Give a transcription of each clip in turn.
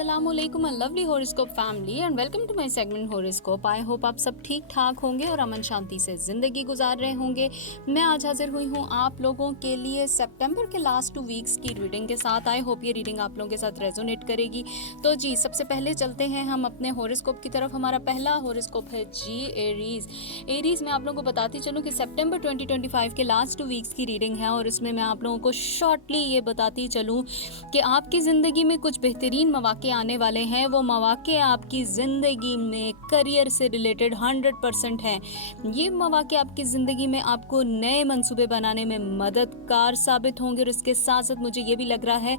अस्सलामुअलैकुम lovely horoscope family and welcome to my segment horoscope. I hope आप सब ठीक ठाक होंगे और अमन शांति से ज़िंदगी गुजार रहे होंगे। मैं आज हाजिर हुई हूँ आप लोगों के लिए सितंबर के लास्ट 2 वीक्स की रीडिंग के साथ। आई होप ये रीडिंग आप लोगों के साथ रेजोनेट करेगी। तो जी सबसे पहले चलते हैं हम अपने हॉरोस्कोप की तरफ। हमारा पहला हॉरोस्कोप है जी एरीज। एरीज मैं आप लोगों को बताती चलूँ कि सितंबर 2025 के लास्ट 2 वीक्स की रीडिंग है और इसमें मैं आप लोगों को शॉर्टली ये बताती चलूँ कि आपकी ज़िंदगी में कुछ बेहतरीन मौके आने वाले हैं। वो मौके आपकी ज़िंदगी में करियर से रिलेटेड 100% हैं। ये मौके आपकी ज़िंदगी में आपको नए मंसूबे बनाने में मददगार साबित होंगे और इसके साथ साथ मुझे ये भी लग रहा है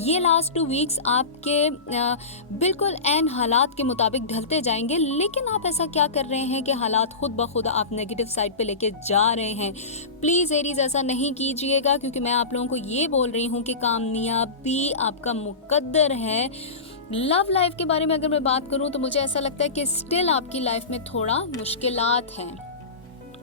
ये लास्ट 2 वीक्स आपके बिल्कुल ऐन हालात के मुताबिक ढलते जाएंगे। लेकिन आप ऐसा क्या कर रहे हैं कि हालात खुद ब खुद आप नेगेटिव साइड पे लेके जा रहे हैं। प्लीज़ एरीज ऐसा नहीं कीजिएगा, क्योंकि मैं आप लोगों को ये बोल रही हूँ कि कामयाबी आपका मुकद्दर है। लव लाइफ के बारे में अगर मैं बात करूं तो मुझे ऐसा लगता है कि स्टिल आपकी लाइफ में थोड़ा मुश्किलात हैं।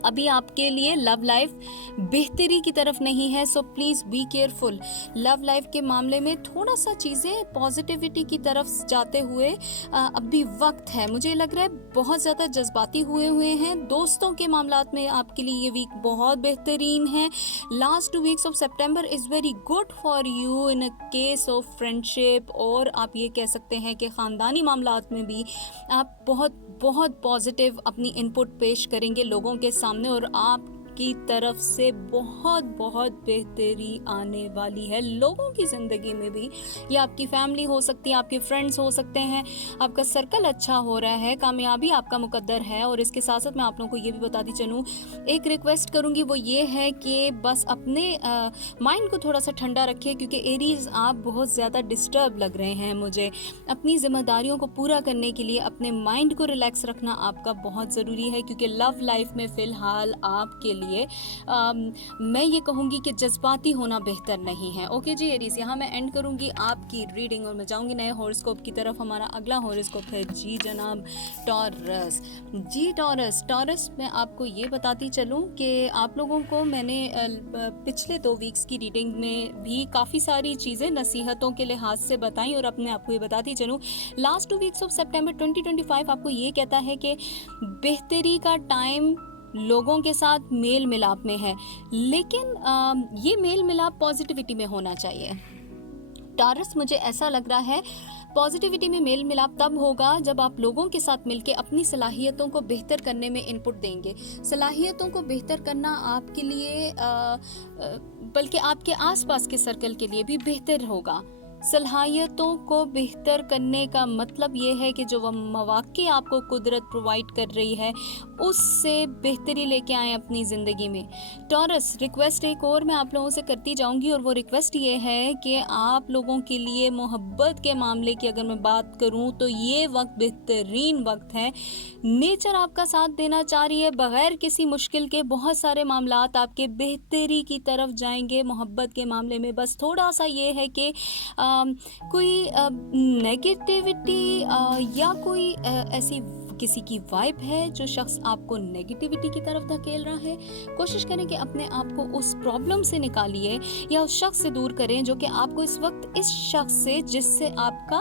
अभी आपके लिए लव लाइफ बेहतरी की तरफ नहीं है, so please be careful. Love life के मामले में थोड़ा सा चीज़ें पॉजिटिविटी की तरफ जाते हुए अभी वक्त है। मुझे लग रहा है बहुत ज़्यादा जज्बाती हुए हैं। दोस्तों के मामलात में आपके लिए ये वीक बहुत बेहतरीन है। Last 2 weeks of September is very good for you in a case of friendship, और आप ये कह सकते हैं कि ख़ानदानी मामलात में भी आप बहुत पॉजिटिव अपनी इनपुट पेश करेंगे लोगों के सामने और आपकी तरफ से बहुत बेहतरी आने वाली है लोगों की ज़िंदगी में भी। ये आपकी फैमिली हो सकती है, आपके फ्रेंड्स हो सकते हैं, आपका सर्कल अच्छा हो रहा है, कामयाबी आपका मुकद्दर है। और इसके साथ साथ मैं आप लोगों को ये भी बताती चलूँ, एक रिक्वेस्ट करूँगी वो ये है कि बस अपने माइंड को थोड़ा सा ठंडा रखिए, क्योंकि एरीज आप बहुत ज़्यादा डिस्टर्ब लग रहे हैं मुझे। अपनी जिम्मेदारियों को पूरा करने के लिए अपने माइंड को रिलैक्स रखना आपका बहुत ज़रूरी है, क्योंकि लव लाइफ में फ़िलहाल आपके लिए मैं ये कहूँगी कि जज्बाती होना बेहतर नहीं है। ओके जी एरीज, यहाँ मैं एंड करूँगी आपकी रीडिंग और मैं जाऊँगी नए हॉरोस्कोप की तरफ। हमारा अगला हॉरोस्कोप है जी जनाब टॉरस। जी टॉरस मैं आपको ये बताती चलूँ कि आप लोगों को मैंने पिछले 2 वीक्स की रीडिंग में भी काफ़ी सारी चीज़ें नसीहतों के लिहाज से बताई और अपने आपको ये बताती चलूँ लास्ट 2 वीक्स ऑफ सितंबर 2025 आपको ये कहता है कि बेहतरी का टाइम लोगों के साथ मेल मिलाप में है, लेकिन ये मेल मिलाप पॉजिटिविटी में होना चाहिए। टॉरस मुझे ऐसा लग रहा है पॉजिटिविटी में मेल मिलाप तब होगा जब आप लोगों के साथ मिलकर अपनी सलाहियतों को बेहतर करने में इनपुट देंगे। सलाहियतों को बेहतर करना आपके लिए बल्कि आपके आसपास के सर्कल के लिए भी बेहतर होगा। सलाहियतों को बेहतर करने का मतलब ये है कि जो वह मौके आपको कुदरत प्रोवाइड कर रही है उससे बेहतरी लेके आएँ अपनी ज़िंदगी में। टॉरस रिक्वेस्ट एक और मैं आप लोगों से करती जाऊंगी, और वो रिक्वेस्ट ये है कि आप लोगों के लिए मोहब्बत के मामले की अगर मैं बात करूं तो ये वक्त बेहतरीन वक्त है। नेचर आपका साथ देना चाह रही है, बगैर किसी मुश्किल के बहुत सारे मामलात आपके बेहतरी की तरफ जाएंगे। मोहब्बत के मामले में बस थोड़ा सा ये है कि कोई नेगेटिविटी या कोई ऐसी किसी की वाइब है जो शख्स आपको नेगेटिविटी की तरफ धकेल रहा है। कोशिश करें कि अपने आप को उस प्रॉब्लम से निकालिए या उस शख्स से दूर करें जो कि आपको इस वक्त इस शख्स से जिससे आपका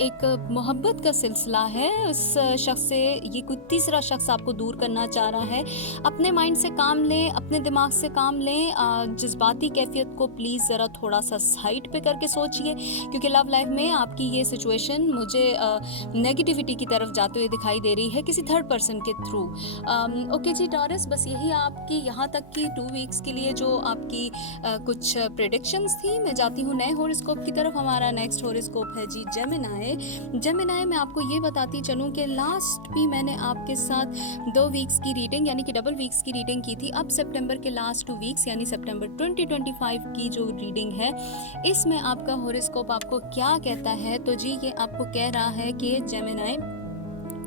एक मोहब्बत का सिलसिला है, उस शख्स से ये कोई तीसरा शख्स आपको दूर करना चाह रहा है। अपने माइंड से काम लें, अपने दिमाग से काम लें। जज्बाती कैफियत को प्लीज़ ज़रा थोड़ा सा साइड पे करके सोचिए, क्योंकि लव लाइफ में आपकी ये सिचुएशन मुझे नेगेटिविटी की तरफ जाते हुए दिखाई दे रही है किसी थर्ड पर्सन के थ्रू। ओके जी टॉरस, बस यही आपकी यहाँ तक की 2 वीक्स के लिए जो आपकी कुछ प्रेडिक्शंस थी। मैं जाती हूँ नए हॉरोस्कोप की तरफ। हमारा नेक्स्ट हॉरोस्कोप है जी जेमिनी। मैं आपको ये बताती चलूँ कि लास्ट भी मैंने आपके साथ 2 वीक्स की रीडिंग यानी कि डबल वीक्स की रीडिंग की थी। अब सितंबर के लास्ट 2 वीक्स यानी सितंबर 2025 की जो रीडिंग है इसमें आपका हॉरोस्कोप आपको क्या कहता है। तो जी ये आपको कह रहा है कि जेमिनी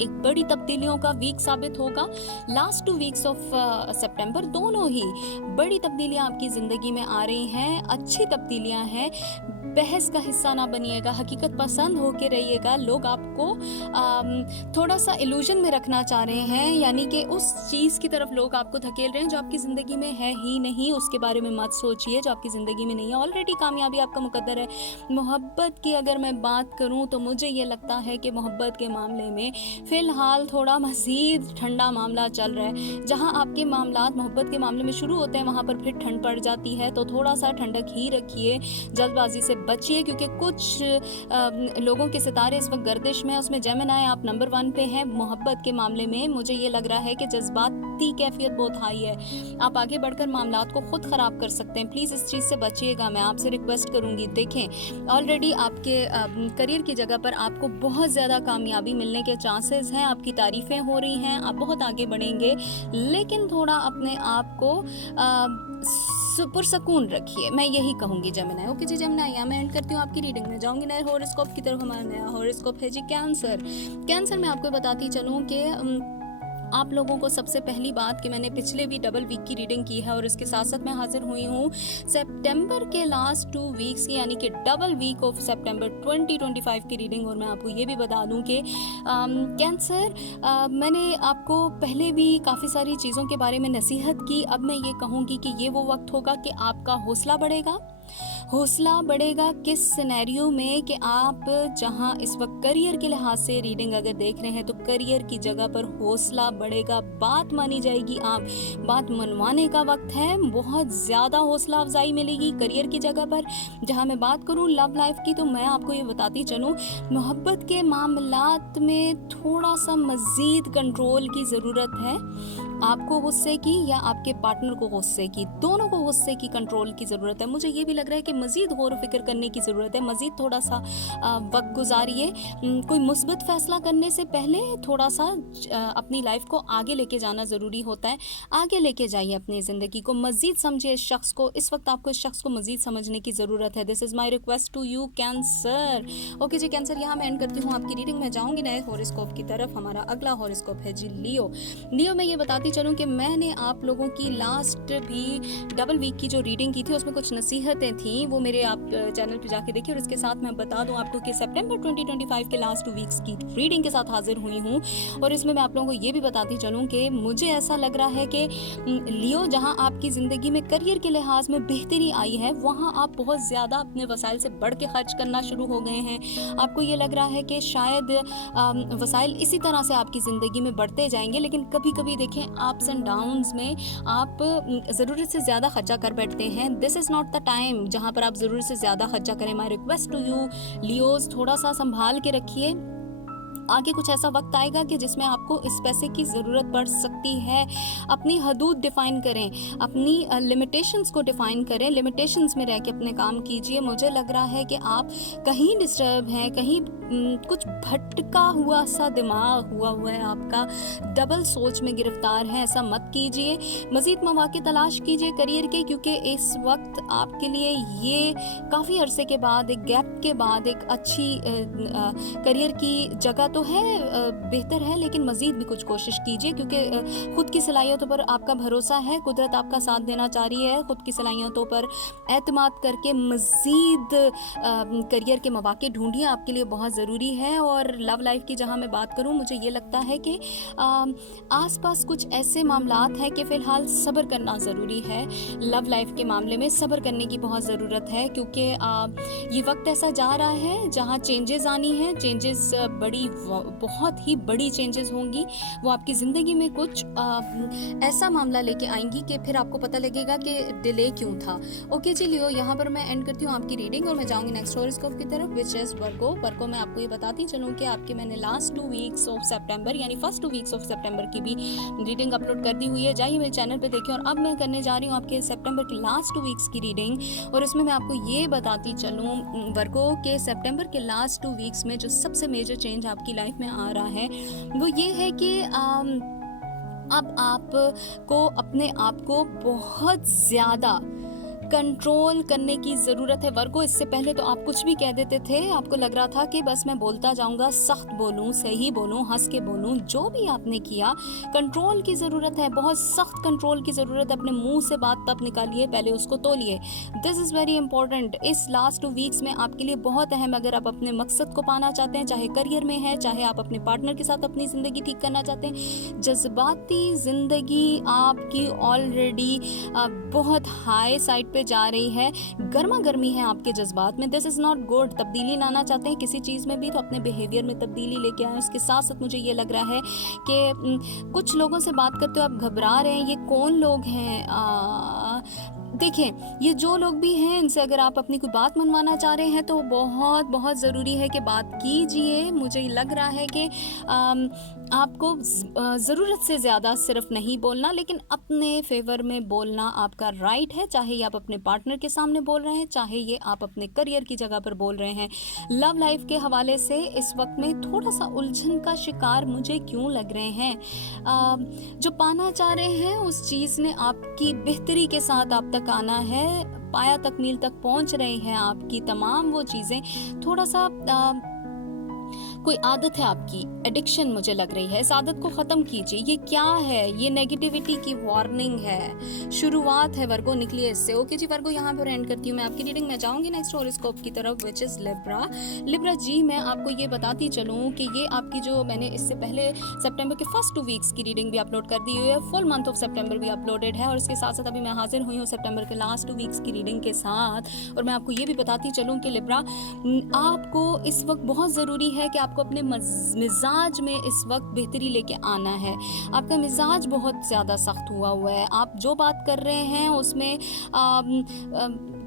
एक बड़ी तब्दीलियों का वीक साबित होगा। लास्ट 2 वीक्स ऑफ सितंबर दोनों ही बड़ी तब्दीलियां आपकी ज़िंदगी में आ रही हैं, अच्छी तब्दीलियां हैं। बहस का हिस्सा ना बनिएगा, हकीकत पसंद होके रहिएगा। लोग आपको थोड़ा सा इल्यूजन में रखना चाह रहे हैं, यानी कि उस चीज़ की तरफ लोग आपको धकेल रहे हैं जो आपकी ज़िंदगी में है ही नहीं। उसके बारे में मत सोचिए जो आपकी ज़िंदगी में नहीं है। ऑलरेडी कामयाबी आपका मुकद्दर है। मोहब्बत की अगर मैं बात करूं तो मुझे ये लगता है कि मोहब्बत के मामले में फ़िलहाल थोड़ा मज़ीद ठंडा मामला चल रहा है। जहां आपके मामलात मोहब्बत के मामले में शुरू होते हैं वहां पर फिर ठंड पड़ जाती है, तो थोड़ा सा ठंडक ही रखिए, जल्दबाजी से बचिए, क्योंकि कुछ लोगों के सितारे इस वक्त गर्दिश में, उसमें जेमिनी आप नंबर 1 पे हैं। मोहब्बत के मामले में मुझे ये लग रहा है कि जज्बाती कैफियत बहुत हाई है, आप आगे बढ़कर मामलात को खुद ख़राब कर सकते हैं। प्लीज़ इस चीज़ से बचिएगा, मैं आपसे रिक्वेस्ट करूँगी। देखें, ऑलरेडी आपके करियर की जगह पर आपको बहुत ज़्यादा कामयाबी मिलने के चांसेस हैं, आपकी तारीफ़ें हो रही हैं, आप बहुत आगे बढ़ेंगे, लेकिन थोड़ा अपने आप को पुरसकून रखिए, मैं यही कहूँगी जेमिनी। ओके जी जेमिनी, यहाँ मैं एंड करती हूँ आपकी रीडिंग में, जाऊँगी नए हॉरोस्कोप की तरफ। हमारा नया हॉरोस्कोप है जी कैंसर। कैंसर में आपको बताती चलूँ कि आप लोगों को सबसे पहली बात कि मैंने पिछले भी डबल वीक की रीडिंग की है और इसके साथ साथ मैं हाजिर हुई हूँ सितंबर के लास्ट 2 वीक्स की, यानी कि डबल वीक ऑफ सितंबर 2025 की रीडिंग। और मैं आपको ये भी बता दूँ कि कैंसर, मैंने आपको पहले भी काफ़ी सारी चीज़ों के बारे में नसीहत की। अब मैं ये कहूँगी कि ये वो वक्त होगा कि आपका हौसला बढ़ेगा। हौसला बढ़ेगा किस सिनेरियो में कि आप जहां इस वक्त करियर के लिहाज से रीडिंग अगर देख रहे हैं तो करियर की जगह पर हौसला बढ़ेगा, बात मानी जाएगी, आप बात मनवाने का वक्त है, बहुत ज़्यादा हौसला अफजाई मिलेगी करियर की जगह पर। जहां मैं बात करूं लव लाइफ की, तो मैं आपको ये बताती चलूं, मोहब्बत के मामलात में थोड़ा सा मज़ीद कंट्रोल की ज़रूरत है। आपको गुस्से की या आपके पार्टनर को गुस्से की, दोनों को गुस्से की कंट्रोल की ज़रूरत है। मुझे ये भी लग रहा है कि मज़ीद गौर फिक्र करने की ज़रूरत है, मज़ीद थोड़ा सा वक्त गुजारिए। कोई मुस्बत फ़ैसला करने से पहले थोड़ा सा अपनी लाइफ को आगे लेके जाना ज़रूरी होता है। आगे लेके जाइए अपनी ज़िंदगी को, मज़ीद समझिए इस शख्स को। इस वक्त आपको इस शख्स को मज़ीद समझने की ज़रूरत है। This is my request to you Cancer. Okay जी कैंसर, यहाँ मैं एंड करती हूँ आपकी रीडिंग में, जाऊँगी नए हॉरोस्कोप की तरफ। हमारा अगला हॉरोस्कोप है जी लियो। लियो में ये बताती चलूं कि मैंने आप लोगों की लास्ट भी डबल वीक की जो रीडिंग की थी उसमें कुछ नसीहतें थी, वो मेरे आप चैनल पे जाके देखिए। और इसके साथ मैं बता दूं आपको कि सितंबर 2025 के लास्ट 2 वीक्स की रीडिंग के साथ हाजिर हुई हूँ। और इसमें मैं आप लोगों को ये भी बताती चलूँ कि मुझे ऐसा लग रहा है कि लियो, जहाँ आपकी ज़िंदगी में करियर के लिहाज में बेहतरी आई है, वहाँ आप बहुत ज़्यादा अपने वसाइल से बढ़ के खर्च करना शुरू हो गए हैं। आपको ये लग रहा है कि शायद वसाइल इसी तरह से आपकी ज़िंदगी में बढ़ते जाएंगे, लेकिन कभी कभी देखें अप्स एंड डाउन्स में आप ज़रूरत से ज़्यादा खर्चा कर बैठते हैं। This is not the time जहाँ पर आप ज़रूरत से ज़्यादा खर्चा करें। My request to you Leos, थोड़ा सा संभाल के रखिए। आगे कुछ ऐसा वक्त आएगा कि जिसमें आपको इस पैसे की ज़रूरत पड़ सकती है। अपनी हदूद डिफ़ाइन करें, अपनी लिमिटेशंस को डिफ़ाइन करें, लिमिटेशंस में रह के अपने काम कीजिए। मुझे लग रहा है कि आप कहीं डिस्टर्ब हैं, कहीं कुछ भटका हुआ सा दिमाग हुआ है आपका, डबल सोच में गिरफ्तार है। ऐसा मत कीजिए, मज़ीद मौके तलाश कीजिए करियर के, क्योंकि इस वक्त आपके लिए ये काफ़ी अरसे के बाद, एक गैप के बाद एक अच्छी करियर की जगह तो है, बेहतर है, लेकिन मज़ीद भी कुछ कोशिश कीजिए, क्योंकि ख़ुद की सलाहियतों पर आपका भरोसा है, कुदरत आपका साथ देना चाह रही है। ख़ुद की सलाहियतों पर एतमाद करके मज़ीद करियर के मौके ढूंढिए, आपके लिए बहुत ज़रूरी है। और लव लाइफ की जहाँ मैं बात करूँ, मुझे ये लगता है कि आसपास कुछ ऐसे मामलात हैं कि फ़िलहाल सब्र करना ज़रूरी है। लव लाइफ के मामले में सब्र करने की बहुत ज़रूरत है, क्योंकि ये वक्त ऐसा जा रहा है जहाँ चेंजेस आनी है, चेंजेस बहुत ही बड़ी चेंजेस होंगी। वो आपकी ज़िंदगी में कुछ ऐसा मामला लेके आएंगी कि फिर आपको पता लगेगा कि डिले क्यों था। ओके जी लियो, यहाँ पर मैं एंड करती हूँ आपकी रीडिंग और मैं जाऊँगी नेक्स्ट हॉरोस्कोप की तरफ, विच इज़ वर्गो। वर्गो में आपको ये बताती चलूँ कि आपकी मैंने लास्ट 2 वीक्स ऑफ सितंबर, यानी फर्स्ट 2 वीक्स ऑफ सितंबर की भी रीडिंग अपलोड कर दी हुई है, जाइए मेरे चैनल पे देखिए। और अब मैं करने जा रही हूँ आपके सितंबर की लास्ट 2 वीक्स की रीडिंग, और इसमें मैं आपको ये बताती चलूँ वर्गो के सितंबर के लास्ट 2 वीक्स में जो सबसे मेजर चेंज आपकी लाइफ में आ रहा है वो ये है कि अब आपको अपने आप को बहुत ज़्यादा कंट्रोल करने की ज़रूरत है वर्गो। इससे पहले तो आप कुछ भी कह देते थे, आपको लग रहा था कि बस मैं बोलता जाऊंगा, सख्त बोलूं, सही बोलूं, हंस के बोलूं। जो भी आपने किया, कंट्रोल की ज़रूरत है, बहुत सख्त कंट्रोल की ज़रूरत है। अपने मुंह से बात तब निकालिए, पहले उसको तोलिए। This is very important. इस लास्ट 2 वीक्स में आपके लिए बहुत अहम, अगर आप अपने मकसद को पाना चाहते हैं, चाहे करियर में है, चाहे आप अपने पार्टनर के साथ अपनी ज़िंदगी ठीक करना चाहते हैं। जज्बाती ज़िंदगी आपकी ऑलरेडी बहुत हाई साइड पे जा रही है, गर्मा गर्मी है आपके जज्बात में। This is not good. तब्दीली लाना चाहते हैं किसी चीज़ में भी तो अपने बिहेवियर में तब्दीली लेके आए। उसके साथ साथ मुझे ये लग रहा है कि कुछ लोगों से बात करते हो आप घबरा रहे हैं। ये कौन लोग हैं? देखिए, ये जो लोग भी हैं, इनसे अगर आप अपनी कोई बात मनवाना चाह रहे हैं तो बहुत बहुत ज़रूरी है कि बात कीजिए। मुझे लग रहा है कि आपको ज़रूरत से ज़्यादा सिर्फ नहीं बोलना, लेकिन अपने फेवर में बोलना आपका राइट है। चाहे ये आप अपने पार्टनर के सामने बोल रहे हैं, चाहे ये आप अपने करियर की जगह पर बोल रहे हैं। लव लाइफ के हवाले से इस वक्त में थोड़ा सा उलझन का शिकार मुझे क्यों लग रहे हैं? जो पाना चाह रहे हैं उस चीज़ ने आपकी बेहतरी के साथ आप तक आना है, पाया तकमील तक पहुंच रहे हैं आपकी तमाम वो चीज़ें। थोड़ा सा कोई आदत है आपकी, एडिक्शन मुझे लग रही है, इस आदत को ख़त्म कीजिए। ये क्या है? ये नेगेटिविटी की वार्निंग है, शुरुआत है वर्गो, निकलिए इससे। ओके जी वर्गो, यहाँ पर एंड करती हूँ मैं आपकी रीडिंग में। जाऊँगी नेक्स्ट हॉरोस्कोप की तरफ, विच इज़ लिब्रा। लिब्रा जी, मैं आपको ये बताती चलूँ कि ये आपकी जो मैंने इससे पहले सितंबर के फर्स्ट 2 वीक्स की रीडिंग भी अपलोड कर दी हुई है, फुल मंथ ऑफ सितंबर भी अपलोडेड है, और इसके साथ साथ अभी मैं हाजिर हुई हूँ सितंबर के लास्ट 2 वीक्स की रीडिंग के साथ। और मैं आपको ये भी बताती चलूँ कि लिब्रा, आपको इस वक्त बहुत ज़रूरी है कि आपको अपने मिजाज में इस वक्त बेहतरी लेके आना है। आपका मिजाज बहुत ज़्यादा सख्त हुआ है। आप जो बात कर रहे हैं उसमें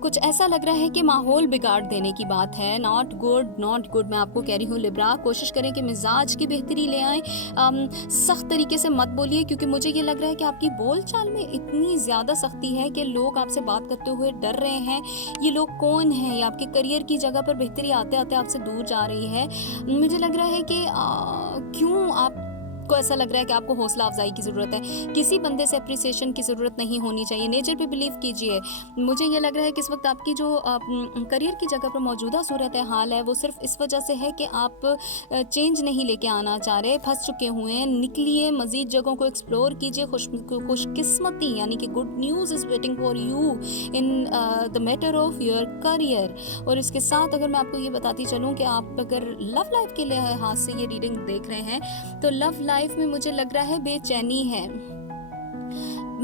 कुछ ऐसा लग रहा है कि माहौल बिगाड़ देने की बात है। Not good, not good. मैं आपको कह रही हूँ लिब्रा, कोशिश करें कि मिजाज की बेहतरी ले आएँ। सख्त तरीके से मत बोलिए, क्योंकि मुझे ये लग रहा है कि आपकी बोलचाल में इतनी ज़्यादा सख्ती है कि लोग आपसे बात करते हुए डर रहे हैं। ये लोग कौन हैं? ये आपके करियर की जगह पर बेहतरी आते आते आपसे दूर जा रही है। मुझे लग रहा है कि क्यों आपको ऐसा लग रहा है कि आपको हौसला अफजाई की ज़रूरत है। किसी बंदे से अप्रिसिएशन की ज़रूरत नहीं होनी चाहिए। नेचर पे बिलीव कीजिए। मुझे ये लग रहा है कि इस वक्त आपकी जो करियर की जगह पर मौजूदा सूरत हाल है वो सिर्फ इस वजह से है कि आप चेंज नहीं लेके आना चाह रहे, फंस चुके हुए हैं। निकलिए, मज़ीद जगहों को एक्सप्लोर कीजिए। खुशकिस्मती यानी कि good news is waiting for you in the matter of your career. और इसके साथ अगर मैं आपको ये बताती चलूँ कि आप अगर लव लाइफ के लिहाज से ये रीडिंग देख रहे हैं तो लव लाइफ में मुझे लग रहा है बेचैनी है।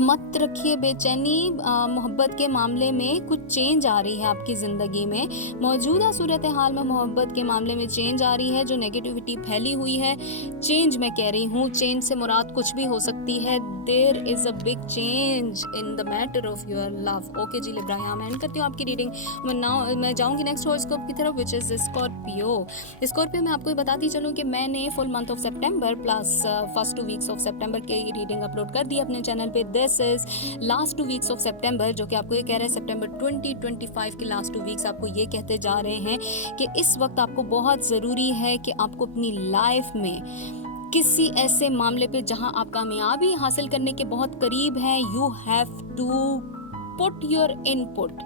मत रखिए बेचैनी। मोहब्बत के मामले में कुछ चेंज आ रही है आपकी ज़िंदगी में। मौजूदा सूरत हाल में मोहब्बत के मामले में चेंज आ रही है। जो नेगेटिविटी फैली हुई है, चेंज मैं कह रही हूँ, चेंज से मुराद कुछ भी हो सकती है। There is a big change in the matter of your love. Okay जी लिब्रा, यहाँ मैं एंड करती हूँ आपकी रीडिंग। मैं जाऊँगी नेक्स्ट हॉरोस्कोप की तरफ, विच इज़ स्कॉर्पियो। स्कॉर्पियो में आपको बताती चलूँ कि मैंने full month of September plus first 2 weeks of September के रीडिंग अपलोड कर दी अपने चैनल पे। This is last 2 weeks of September, जो कि आपको ये कह रहे हैं सितंबर 2025 के लास्ट 2 वीक्स आपको ये कहते जा रहे हैं कि इस वक्त आपको बहुत ज़रूरी है कि आपको अपनी लाइफ में किसी ऐसे मामले पे जहां आप कामयाबी हासिल करने के बहुत करीब हैं, you have to put your input.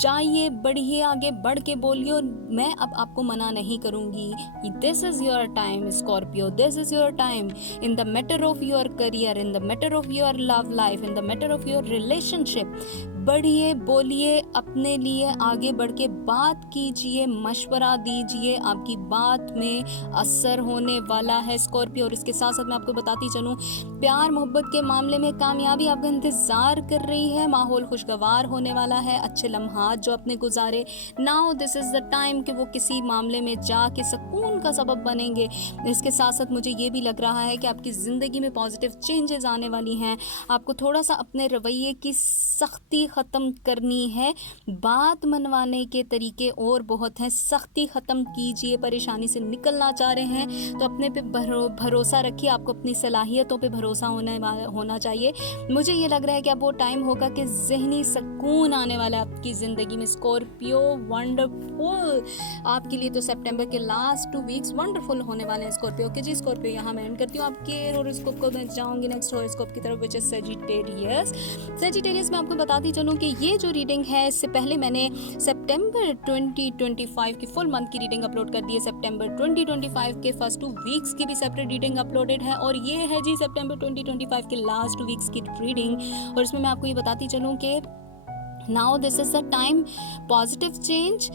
जाइए, बढ़िए, आगे बढ़ के बोलिए, और मैं अब आपको मना नहीं करूंगी। This is your time Scorpio, this is your time in the matter of your career, in the matter of your love life, in the matter of your relationship. बढ़िए, बोलिए, अपने लिए आगे बढ़ के बात कीजिए, मशवरा दीजिए। आपकी बात में असर होने वाला है स्कॉर्पियो। और इसके साथ साथ मैं आपको बताती चलूँ, प्यार मोहब्बत के मामले में कामयाबी आपका इंतजार कर रही है। माहौल खुशगवार होने वाला है। अच्छे लम्हात जो अपने गुजारे, now this is the time कि वो किसी मामले में जाके सुकून का सबब बनेंगे। इसके साथ साथ मुझे ये भी लग रहा है कि आपकी ज़िंदगी में पॉजिटिव चेंजेस आने वाली हैं। आपको थोड़ा सा अपने रवैये की सख्ती ख़त्म करनी है। बात मनवाने के तरीके और बहुत हैं, सख्ती ख़त्म कीजिए। परेशानी से निकलना चाह रहे हैं तो अपने पे भरोसा रखिए। आपको अपनी सलाहियतों पे भरोसा होना चाहिए। मुझे ये लग रहा है कि अब वो टाइम होगा कि ज़हनी सुकून आने वाला है आपकी जिंदगी में स्कॉर्पियो। वंडरफुल आपके लिए तो सितंबर के लास्ट 2 वीक्स वंडरफुल होने वाले हैं स्कॉर्पियो के जी। स्कॉर्पियो यहाँ मैं एंड करती हूँ आपके हॉरोस्कोप को। मैं जाऊँगी नेक्स्ट हॉरोस्कोप की तरफ, विच इज सेजिटेरियस। सेजिटेरियस में आपको बताती चलूँ कि ये जो रीडिंग है, इससे पहले मैंने सितंबर 2025 की फुल मंथ की रीडिंग अपलोड कर दी है। सितंबर 2025 के फर्स्ट 2 वीक्स की भी सेपरेट रीडिंग अपलोडेड है, और ये है जी सितंबर 2025 के लास्ट 2 वीक्स की रीडिंग। और इसमें मैं आपको ये बताती चलूँ कि now this is the time positive change.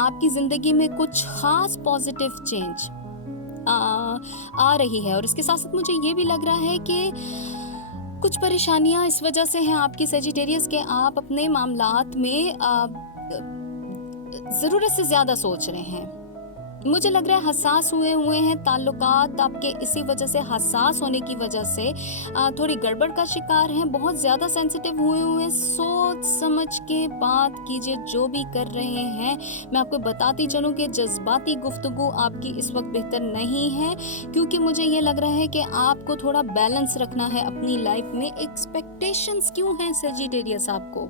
आपकी ज़िंदगी में कुछ खास पॉजिटिव चेंज आ रही है, और इसके साथ साथ मुझे ये भी लग रहा है कि कुछ परेशानियां इस वजह से हैं आपकी सेजिटेरियस के, आप अपने मामलात में ज़रूरत से ज़्यादा सोच रहे हैं। मुझे लग रहा है हसास हुए हैं ताल्लुकात आपके, इसी वजह से हसास होने की वजह से थोड़ी गड़बड़ का शिकार हैं, बहुत ज़्यादा सेंसिटिव हुए हैं। सोच समझ के बात कीजिए जो भी कर रहे हैं। मैं आपको बताती चलूँ कि जज्बाती गुफ्तगू आपकी इस वक्त बेहतर नहीं है, क्योंकि मुझे ये लग रहा है कि आपको थोड़ा बैलेंस रखना है अपनी लाइफ में। एक्सपेक्टेशंस क्यों हैं सेजिटेरियस आपको?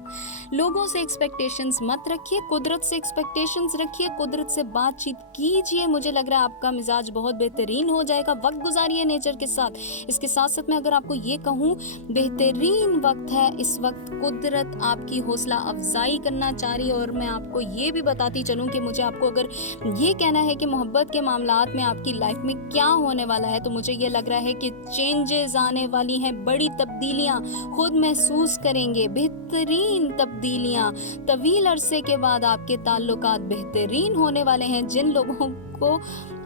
लोगों से एक्सपेक्टेशंस मत रखिए, कुदरत से एक्सपेक्टेशंस रखिए, कुदरत से बातचीत की। मुझे लग रहा है आपका मिजाज बहुत बेहतरीन हो जाएगा। वक्त गुजारिए नेचर के साथ। इसके साथ साथ मैं अगर आपको ये कहूँ, बेहतरीन वक्त है इस वक्त, कुदरत आपकी हौसला अफजाई करना चाह रही है। और मैं आपको ये भी बताती चलूँ कि मुझे आपको अगर ये कहना है कि मोहब्बत के मामलात में आपकी लाइफ में क्या होने वाला है, तो मुझे ये लग रहा है कि चेंजेस आने वाली हैं, बड़ी तब्दीलियाँ खुद महसूस करेंगे, बेहतरीन तब्दीलियाँ। तवील अरसे के बाद आपके ताल्लुकात बेहतरीन होने वाले हैं। जिन लोगों को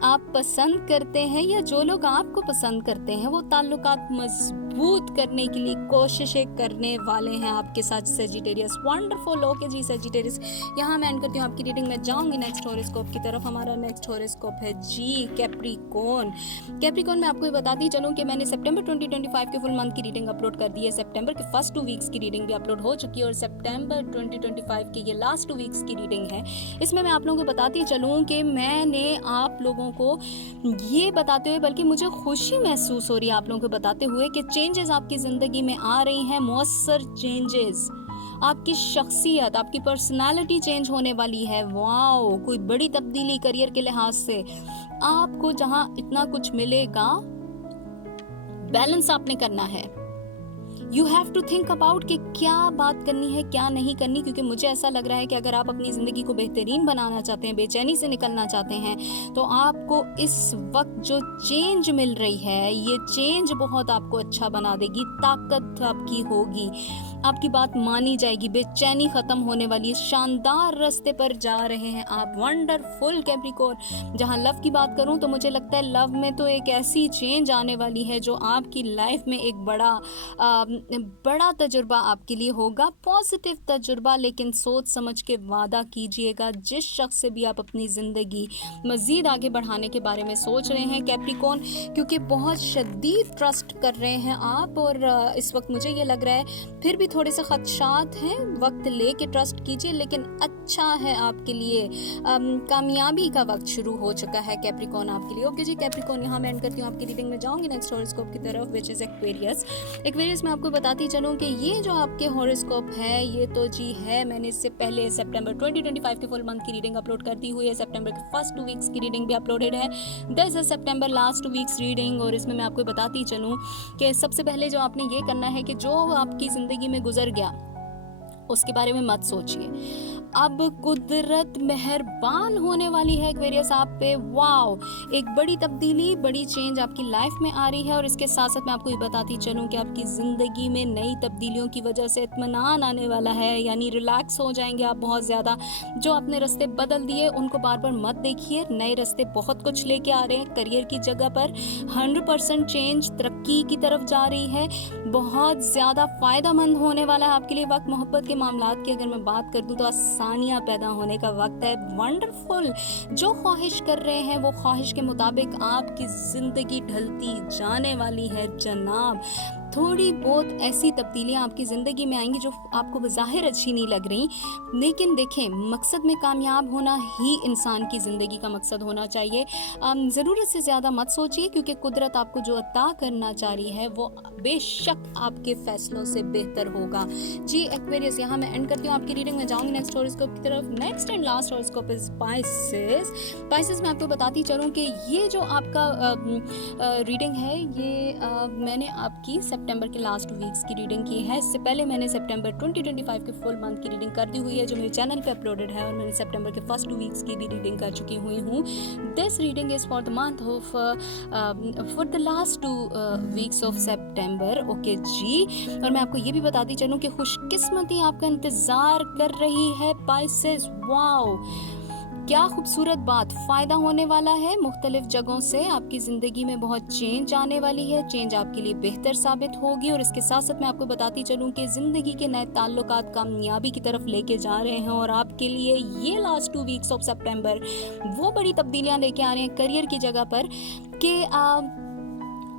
आप पसंद करते हैं या जो लोग आपको पसंद करते हैं, वो ताल्लुकात मजबूत करने के लिए कोशिशें करने वाले हैं आपके साथ सेजिटेरियस। वंडरफुल। ओके जी सेजिटेरियस, यहाँ मैं एंड करती हूँ आपकी रीडिंग में। जाऊंगी नेक्स्ट हॉरोस्कोप की तरफ। हमारा नेक्स्ट हॉरोस्कोप है जी कैप्रिकॉर्न। कैप्रिकॉर्न में आपको बताती चलूँ कि मैंने सितंबर 2025 के फुल मंथ की रीडिंग अपलोड कर दी है। सितंबर के फर्स्ट 2 वीक्स की रीडिंग भी अपलोड हो चुकी है, और सितंबर 2025 के ये लास्ट 2 वीक्स की रीडिंग है। इसमें मैं आप लोगों को बताती चलूँ कि मैंने आप लोगों को ये बताते हुए, बल्कि मुझे खुशी महसूस हो रही है आप लोगों को बताते हुए कि चेंजेस आपकी ज़िंदगी में आ रही हैं, मौसर चेंजेस। आपकी शख्सियत, आपकी पर्सनालिटी चेंज होने वाली है। वाओ, कोई बड़ी तब्दीली करियर के लिहाज से। आपको जहां इतना कुछ मिलेगा, बैलेंस आपने करना है। You have to think about कि क्या बात करनी है, क्या नहीं करनी, क्योंकि मुझे ऐसा लग रहा है कि अगर आप अपनी ज़िंदगी को बेहतरीन बनाना चाहते हैं, बेचैनी से निकलना चाहते हैं, तो आपको इस वक्त जो चेंज मिल रही है, ये चेंज बहुत आपको अच्छा बना देगी। ताकत आपकी होगी, आपकी बात मानी जाएगी, बेचैनी खत्म होने वाली है। शानदार रास्ते पर जा रहे हैं आप। Wonderful Capricorn. जहां लव की बात करूं तो मुझे लगता है लव में तो एक ऐसी चेंज आने वाली है जो आपकी लाइफ में एक बड़ा तजुर्बा आपके लिए होगा, पॉजिटिव तजुर्बा। लेकिन सोच समझ के वादा कीजिएगा जिस शख्स से भी आप अपनी ज़िंदगी मज़ीद आगे बढ़ाने के बारे में सोच रहे हैं कैप्रिकॉर्न, क्योंकि बहुत शदीद ट्रस्ट कर रहे हैं आप। और इस वक्त मुझे ये लग रहा है फिर भी थोड़े से खदशात हैं, वक्त लेके ट्रस्ट कीजिए, लेकिन अच्छा है आपके लिए। कामयाबी का वक्त शुरू हो चुका है कैप्रिकॉर्न आपके लिए। ओके जी कैप्रिकॉर्न, यहाँ मैं एंड करती हूँ आपकी रीडिंग में। जाऊँगी नेक्स्ट हॉरोस्कोप की तरफ, विच इज़ एक्वेरियस। एक्वेरियस में आपको बताती चलूँ कि ये जो आपके हॉरोस्कोप है, ये तो जी है, मैंने इससे पहले सितंबर 2025 के फुल मंथ की रीडिंग अपलोड कर दी हुई है। सितंबर के फर्स्ट 2 वीक्स की रीडिंग भी अपलोडेड है। This is September last 2 weeks reading. और इसमें मैं आपको बताती चलूँ कि सबसे पहले जो आपने ये करना है कि जो आपकी ज़िंदगी में गुजर गया उसके बारे में मत सोचिए। अब कुदरत मेहरबान होने वाली है एक्वेरियस आप पे। वाओ, एक बड़ी तब्दीली, बड़ी चेंज आपकी लाइफ में आ रही है। और इसके साथ साथ मैं आपको ये बताती चलूँ कि आपकी ज़िंदगी में नई तब्दीलियों की वजह से इत्मीनान आने वाला है, यानी रिलैक्स हो जाएंगे आप बहुत ज़्यादा। जो आपने रास्ते बदल दिए उनको बार बार मत देखिए, नए रास्ते बहुत कुछ लेके आ रहे हैं। करियर की जगह पर 100% चेंज, तरक्की की तरफ जा रही है, बहुत ज़्यादा फ़ायदेमंद होने वाला है आपके लिए वक्त। मोहब्बत के मामलात की अगर मैं बात कर दूँ तो आसानियाँ पैदा होने का वक्त है। वंडरफुल। जो ख्वाहिश कर रहे हैं वो ख्वाहिश के मुताबिक आपकी ज़िंदगी ढलती जाने वाली है जनाब। थोड़ी बहुत ऐसी तब्दीलियां आपकी ज़िंदगी में आएंगी जो आपको बज़ाहिर अच्छी नहीं लग रही, लेकिन देखें मकसद में कामयाब होना ही इंसान की ज़िंदगी का मकसद होना चाहिए। ज़रूरत से ज़्यादा मत सोचिए, क्योंकि कुदरत आपको जो अता करना चाह रही है वो बेशक आपके फैसलों से बेहतर होगा। जी एक्वेरियस, यहाँ मैं एंड करती हूँ आपकी रीडिंग में, जाऊँगी नेक्स्ट हॉरोस्कोप की तरफ। Next and last horoscope is Pisces. Pisces में आपको बताती चलूँ कि ये जो आपका रीडिंग है ये मैंने आपकी सितंबर के लास्ट वीक्स की रीडिंग की है। इससे पहले मैंने सितंबर 2025 के फुल मंथ की रीडिंग कर दी हुई है जो मेरे चैनल पे अपलोडेड है, और मैंने सितंबर के फर्स्ट 2 वीक्स की भी रीडिंग कर चुकी हुई हूँ। This reading is for the month of for the last 2 weeks of September. Okay जी, और मैं आपको ये भी बताती चलूँ कि खुशकिस्मती आपका इंतजार कर रही है पाइसेस। वाओ, क्या खूबसूरत बात, फ़ायदा होने वाला है। मुख्तलिफ जगहों से आपकी ज़िंदगी में बहुत चेंज आने वाली है, चेंज आपके लिए बेहतर साबित होगी। और इसके साथ साथ मैं आपको बताती चलूँ कि ज़िंदगी के नए ताल्लुकात कामयाबी की तरफ लेके जा रहे हैं, और आपके लिए ये लास्ट 2 वीक्स ऑफ सितंबर वो बड़ी तब्दीलियाँ लेके आ रहे हैं करियर की जगह पर कि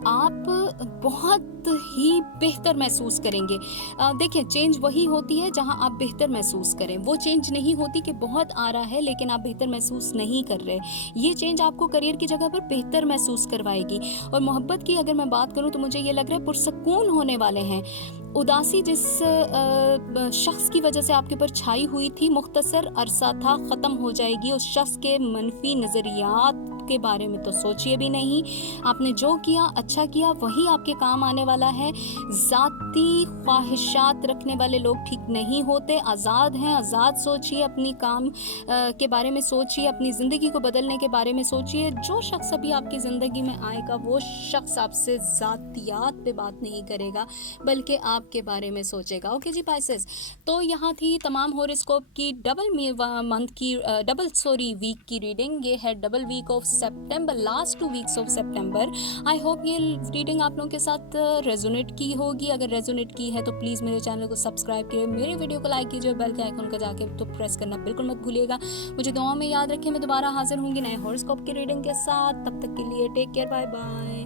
आप बहुत ही बेहतर महसूस करेंगे। देखिए, चेंज वही होती है जहां आप बेहतर महसूस करें। वो चेंज नहीं होती कि बहुत आ रहा है लेकिन आप बेहतर महसूस नहीं कर रहे। ये चेंज आपको करियर की जगह पर बेहतर महसूस करवाएगी। और मोहब्बत की अगर मैं बात करूं तो मुझे ये लग रहा है पुरसकून होने वाले हैं। उदासी जिस शख्स की वजह से आपके ऊपर छाई हुई थी, मुख्तसर अरसा था, ख़त्म हो जाएगी। उस शख्स के मनफी नज़रियात के बारे में तो सोचिए भी नहीं। आपने जो किया अच्छा किया, वही आपके काम आने वाला है। ज़ाती ख्वाहिशात रखने वाले लोग ठीक नहीं होते, आज़ाद हैं। आज़ाद सोचिए, अपनी काम के बारे में सोचिए, अपनी ज़िंदगी को बदलने के बारे में सोचिए। जो शख्स अभी आपकी ज़िंदगी में आएगा वो शख्स आपसे ज़ातियात पे बात नहीं करेगा बल्कि आपके बारे में सोचेगा। ओके जी पाइसेस, तो यहाँ थी तमाम हॉरोस्कोप की वीक की रीडिंग। ये है double week of September, last 2 weeks of September. I hope ये रीडिंग आप लोगों के साथ रेजोनेट की होगी। अगर रेजोनेट की है तो प्लीज़ मेरे चैनल को सब्सक्राइब कीजिए, मेरे वीडियो को लाइक कीजिए, बेल के आइकन का जाके तो प्रेस करना बिल्कुल मत भूलिएगा। मुझे दुआओं में याद रखें। मैं दोबारा हाजिर होंगी नए हॉरोस्कोप की रीडिंग के साथ। तब तक के लिए टेक केयर, बाय बाय।